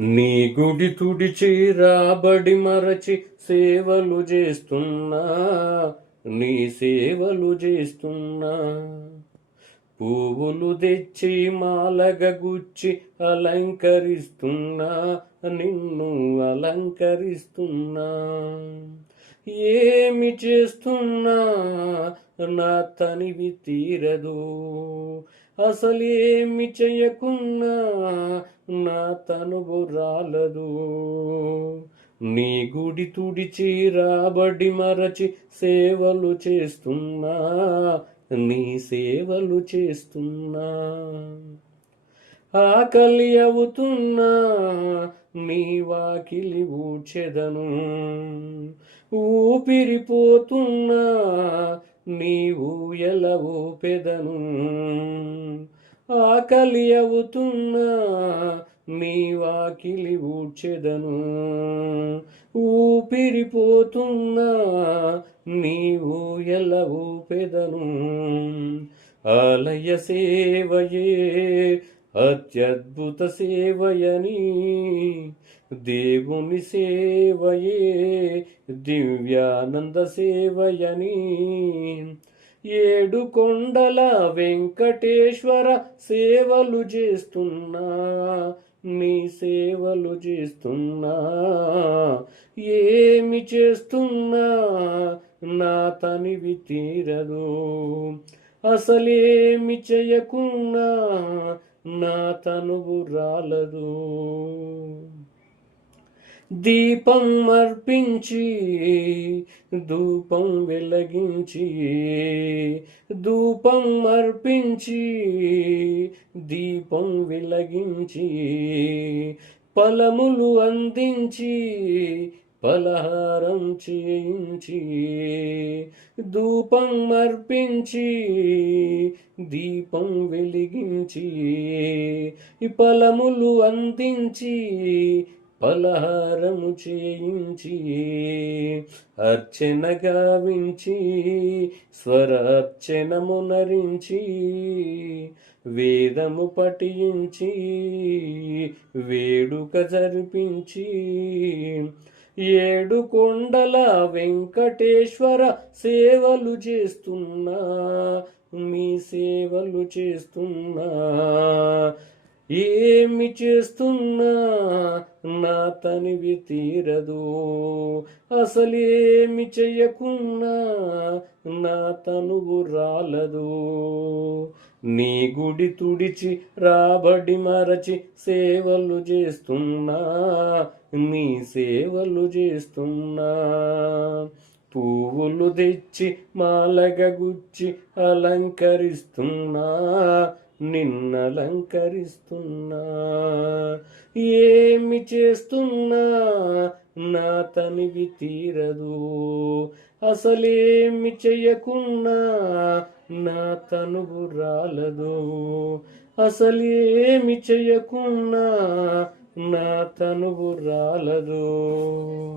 నీ గుడి తుడిచి రాబడి మరచి సేవలు చేస్తున్నా నీ సేవలు చేస్తున్నా. పువ్వులు తెచ్చి మాలగ గుచ్చి అలంకరిస్తున్నా నిన్ను అలంకరిస్తున్నా. ఏమి చేస్తున్నా నా తనివి తీరదు అసలేమి చేయకున్నా నా తనువు రాలదు నీ గుడి తుడిచి రాబడి మరచి సేవలు చేస్తున్నా నీ సేవలు చేస్తున్నా. ఆకలి అవుతున్నా నీ వాకిలి ఊచెదను ఊపిరిపోతున్నా నీవు ఎల ఊపెదను. ఆకలి అవుతున్నా మీ వాకిలి ఊడ్చెదను. ఊపిరిపోతున్నా నీవు ఎల ఊపెదను. ఆలయ సేవయే అత్యద్భుత సేవయని. దేవుని సేవయే దివ్యానంద సేవయని. ఏడు కొండల వెంకటేశ్వర సేవలు చేస్తున్నా నీ సేవలు చేస్తున్నా. ఏమి చేస్తున్నా నా తనివి తీరదు అసలేమి చేయకున్నా నా తనువు రాలదు. దీపం అర్పించి ధూపం వెలగించి ధూపం అర్పించి దీపం వెలగించి ఫలములు అందించి పలహారం చేయించి ధూపం అర్పించి దీపం వెలిగించి ఫలములు అందించి పలహారము చేయించి అర్చన గావించి స్వరార్చనము నరించి వేదము పఠించి వేడుక జరిపించి ఏడు కొండల వెంకటేశ్వర సేవలు చేస్తున్నా మీ సేవలు చేస్తున్నా. ఏమి చేస్తున్నా నా తనివి తీరదు. అసలేమి చెయ్యకున్నా నా తనువు రాలదు. నీ గుడి తుడిచి రాబడి మరచి సేవలు చేస్తున్నా నీ సేవలు చేస్తున్నా. పువ్వులు తెచ్చి మాలగ గుచ్చి అలంకరిస్తున్నా. నిన్నలంకరిస్తున్నా. ఏమి చేస్తున్నా నా తనివి తీరదు. అసలేమి చెయ్యకున్నా నా తనువు రాలదు. అసలేమి చెయ్యకున్నా నా తనువు రాలదు.